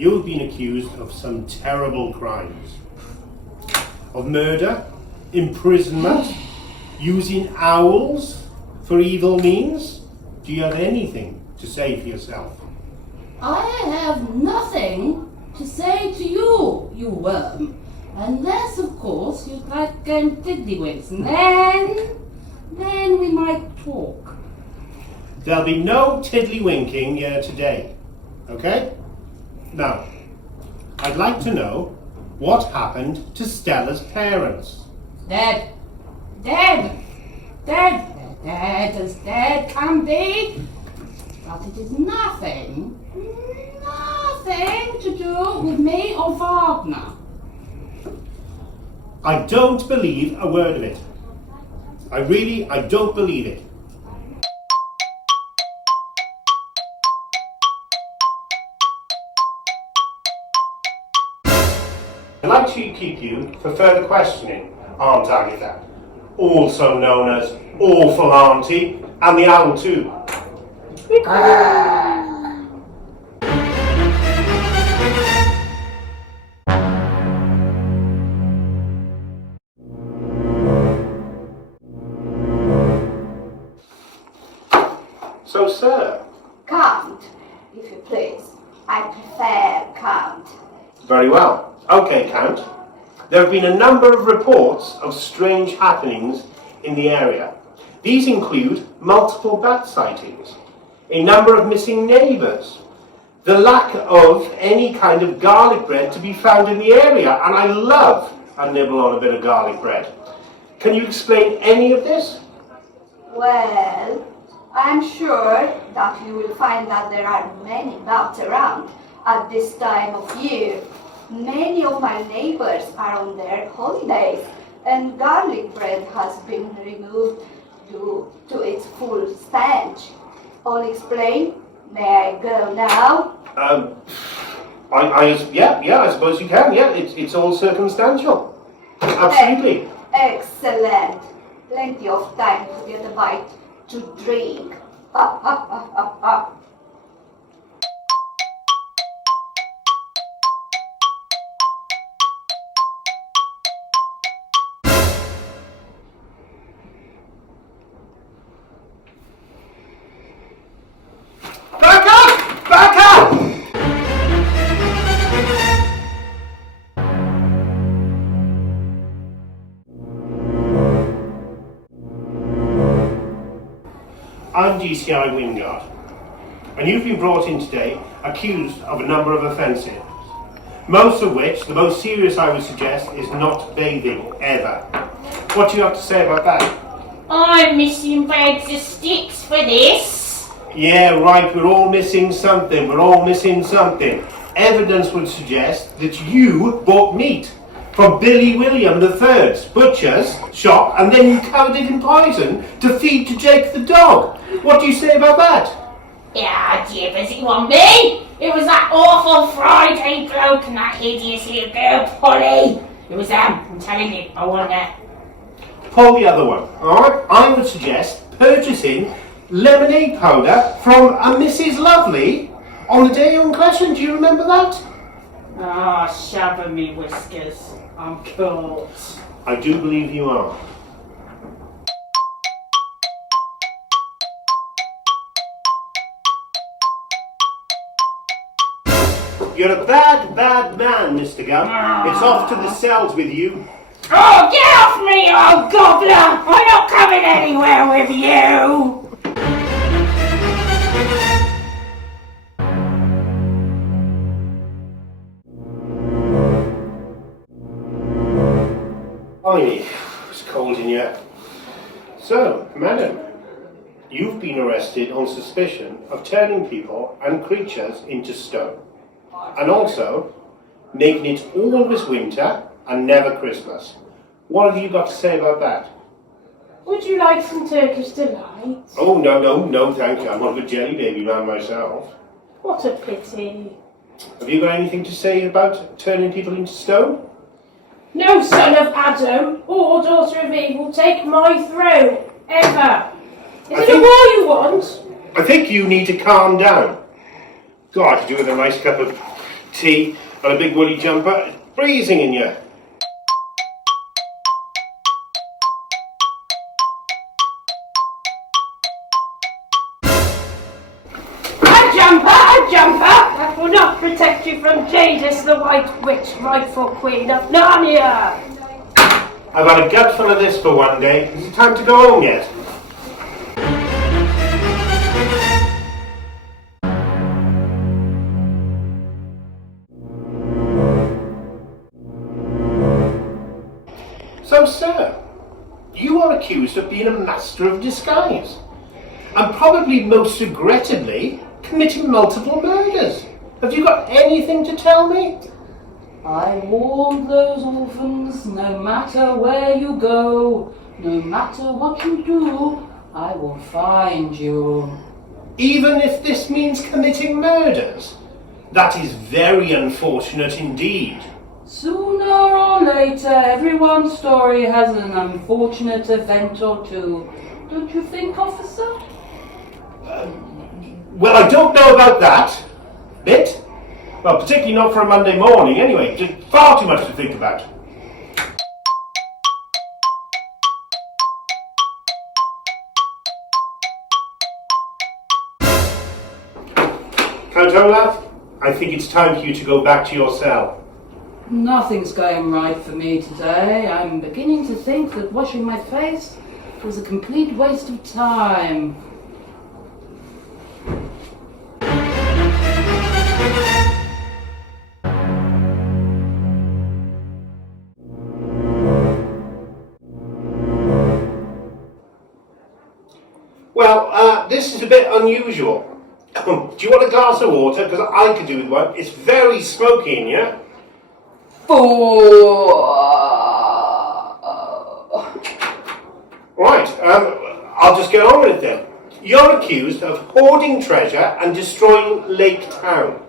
You have been accused of some terrible crimes. Of murder, imprisonment, using owls for evil means. Do you have anything to say for yourself? I have nothing to say to you, you worm. Unless, of course, you'd like tiddlywinks, and then we might talk. There'll be no tiddlywinking here today, okay? Now, I'd like to know what happened to Stella's parents. Dead as dead can be. But it is nothing to do with me or Wagner. I don't believe a word of it. I don't believe it. I'd like to keep you for further questioning, Aunt Agatha, also known as Awful Auntie, and the owl too. So, sir. Count, if you please. I prefer Count. Very well. Okay, Count. There have been a number of reports of strange happenings in the area. These include multiple bat sightings, a number of missing neighbours, the lack of any kind of garlic bread to be found in the area, and I love a nibble on a bit of garlic bread. Can you explain any of this? Well, I'm sure that you will find that there are many bats around at this time of year. Many of my neighbors are on their holidays, and garlic bread has been removed due to its full stench. I'll explain. May I go now? I suppose you can. Yeah, it's all circumstantial. Absolutely. Excellent. Plenty of time to get a bite to drink. Ha ha ha ha ha. Back up! Back up! I'm D I Wingard, and you've been brought in today accused of a number of offences, most of which, the most serious I would suggest, is not bathing ever. What do you have to say about that? I'm missing bags of sticks for this. Yeah, right, we're all missing something, Evidence would suggest that you bought meat from Billy William III's butcher's shop, and then you covered it in poison to feed to Jake the dog. What do you say about that? Yeah, jibbers, it wasn't me. It was that awful Friday bloke and that hideous little girl, Polly. It was them, I'm telling you, I wasn't there. Pull the other one, alright? I would suggest purchasing lemonade powder from a Mrs. Lovely on the day in question. Do you remember that? Ah, shabba me whiskers. I'm caught. I do believe you are. You're a bad, bad man, Mr. Gunn. It's off to the cells with you. Oh, get off me, you old gobbler! I'm not coming anywhere with you! Blimey, it's cold in here. So, madam, you've been arrested on suspicion of turning people and creatures into stone, and also making it always winter and never Christmas. What have you got to say about that? Would you like some Turkish delights? Oh, no, thank you. I'm not a jelly baby man myself. What a pity. Have you got anything to say about turning people into stone? No son of Adam or daughter of Eve will take my throne, ever. Is it a war you want? I think you need to calm down. God, I could do with a nice cup of tea and a big woolly jumper. It's freezing in here. A jumper that will not protect you from Jadis, the White Witch, rightful Queen of Narnia. I've had a gut full of this for one day. Is it time to go home yet? So, sir, you are accused of being a master of disguise, and probably most regrettably, committing multiple murders. Have you got anything to tell me? I warned those orphans, no matter where you go, no matter what you do, I will find you. Even if this means committing murders? That is very unfortunate indeed. Sooner or later, everyone's story has an unfortunate event or two. Don't you think, officer? Well, I don't know about that bit. Well, particularly not for a Monday morning, anyway. Just far too much to think about. Count Olaf, I think it's time for you to go back to your cell. Nothing's going right for me today. I'm beginning to think that washing my face was a complete waste of time. Well, this is a bit unusual. Do you want a glass of water? Because I could do with one. It's very smoky in here. Right, I'll just get on with it then. You're accused of hoarding treasure and destroying Lake Town.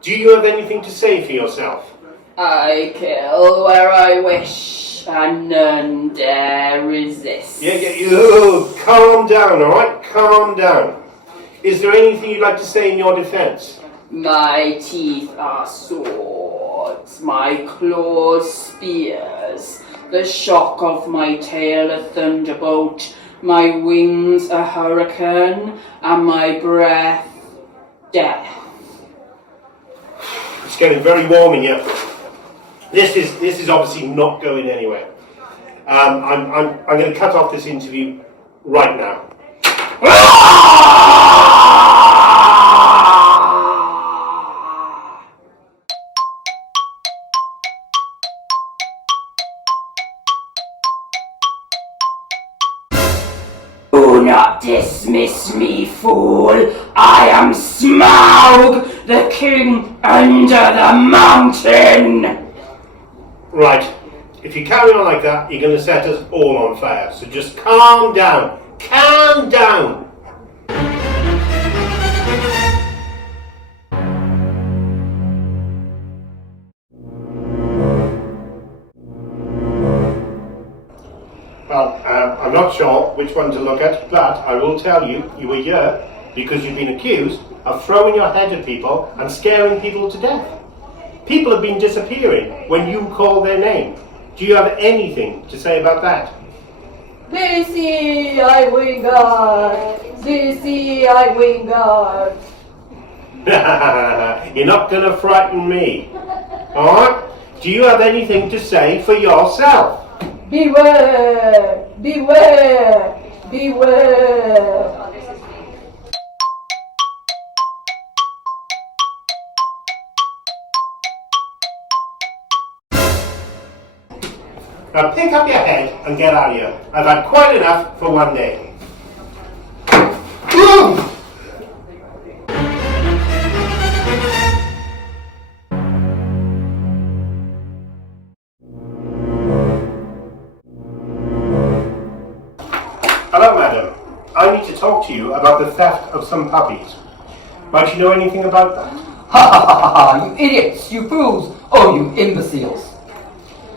Do you have anything to say for yourself? I kill where I wish, and none dare resist. Calm down, alright? Calm down. Is there anything you'd like to say in your defence? My teeth are swords, my claws spears, the shock of my tail a thunderbolt, my wings a hurricane, and my breath death. It's getting very warm in here. This is obviously not going anywhere. I'm going to cut off this interview right now. Do not dismiss me, fool. I am Smaug, the king under the mountain. Right. If you carry on like that, you're going to set us all on fire. So just calm down. Calm down. Well, I'm not sure which one to look at, but I will tell you, you were here because you've been accused of throwing your head at people and scaring people to death. People have been disappearing when you call their name. Do you have anything to say about that? D I Wingard. D I Wingard. You're not going to frighten me. Alright? Do you have anything to say for yourself? Beware! Beware! Beware! Now pick up your head and get out of here. I've had quite enough for one day. Hello, madam. I need to talk to you about the theft of some puppies. Might you know anything about that? Ha ha ha ha! You idiots! You fools! Oh, you imbeciles!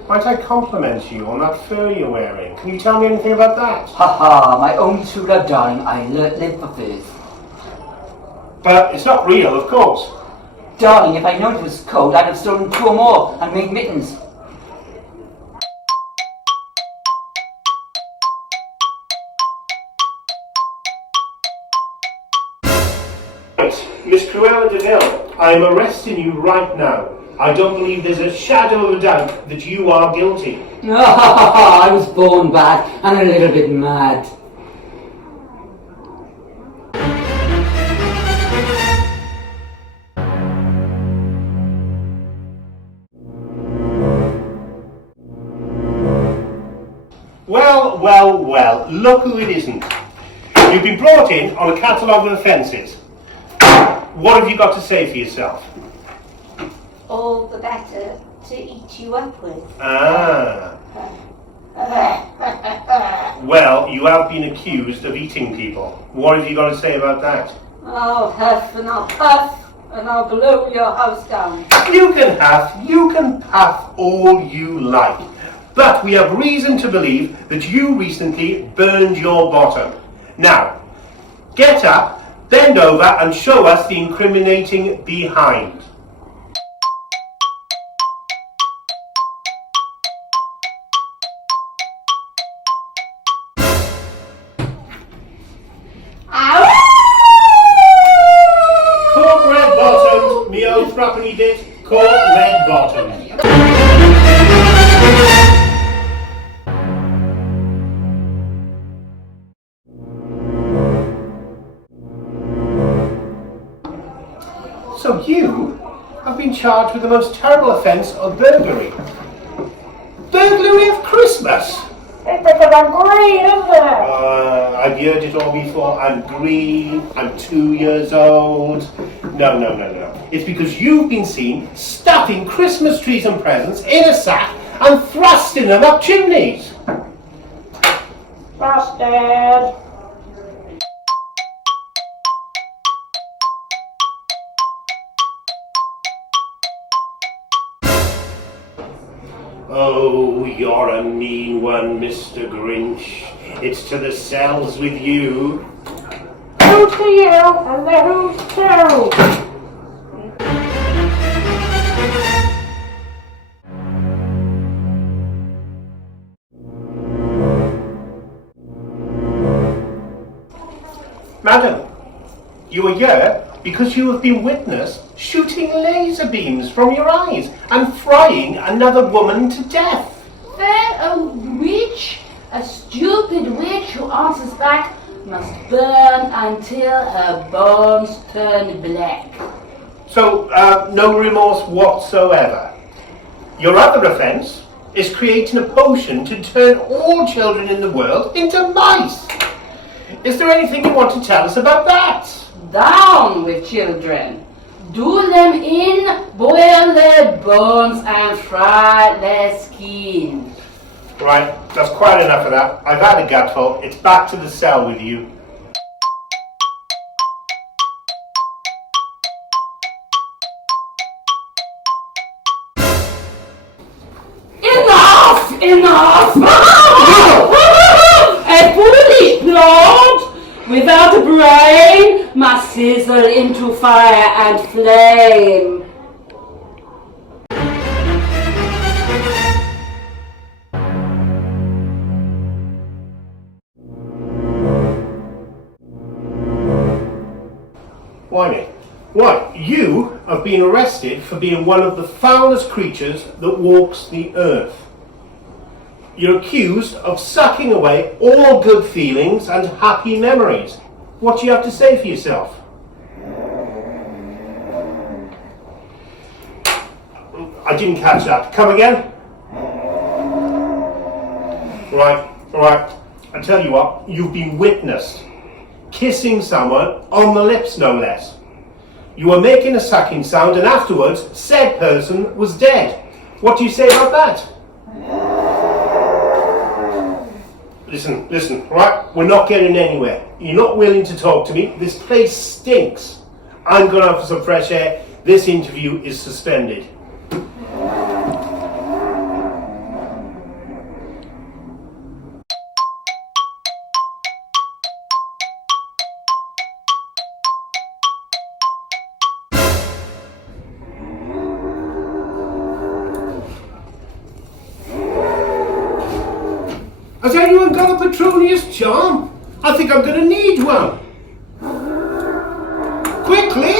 Might I compliment you on that fur you're wearing? Can you tell me anything about that? Ha ha! My own sugar darling, I live for furs. But it's not real, of course. Darling, if I'd known it was cold, I'd have stolen 2 more and made mittens. Miss Cruella de Vil, I'm arresting you right now. I don't believe there's a shadow of a doubt that you are guilty. I was born bad and a little bit mad. Well, look who it isn't. You've been brought in on a catalogue of offences. What have you got to say for yourself? All the better to eat you up with. Ah. Well, you have been accused of eating people. What have you got to say about that? I'll huff and I'll puff and I'll blow your house down. You can puff all you like. But we have reason to believe that you recently burned your bottom. Now, get up, bend over and show us the incriminating behind. Caught red-bottomed, me old threepenny bit, caught red-bottomed. So you have been charged with the most terrible offence of burglary. Burglary of Christmas! It's because I'm green, isn't it? I've heard it all before. I'm green, I'm 2 years old. No. It's because you've been seen stuffing Christmas trees and presents in a sack and thrusting them up chimneys. Busted. Oh, you're a mean one, Mr. Grinch. It's to the cells with you. Who's to you and the who's to? Madam, you are here because you have been witness shooting laser beams from your eyes and frying another woman to death. Fair old witch, a stupid witch who answers back must burn until her bones turn black. So, no remorse whatsoever. Your other offence is creating a potion to turn all children in the world into mice. Is there anything you want to tell us about that? Down with children. Do them in, boil their bones and fry their skin. Right, that's quite enough of that. I've had a gutful. It's back to the cell with you. Enough! A foolish plot without a brain must sizzle into fire and flame. Why, mate? Why, you have been arrested for being one of the foulest creatures that walks the earth. You're accused of sucking away all good feelings and happy memories. What do you have to say for yourself? I didn't catch that. Come again? Right. I tell you what, you've been witnessed kissing someone on the lips, no less. You were making a sucking sound and afterwards said person was dead. What do you say about that? Listen, right? We're not getting anywhere. You're not willing to talk to me. This place stinks. I'm going out for some fresh air. This interview is suspended. Has anyone got a Petronius charm? I think I'm going to need one. Quickly!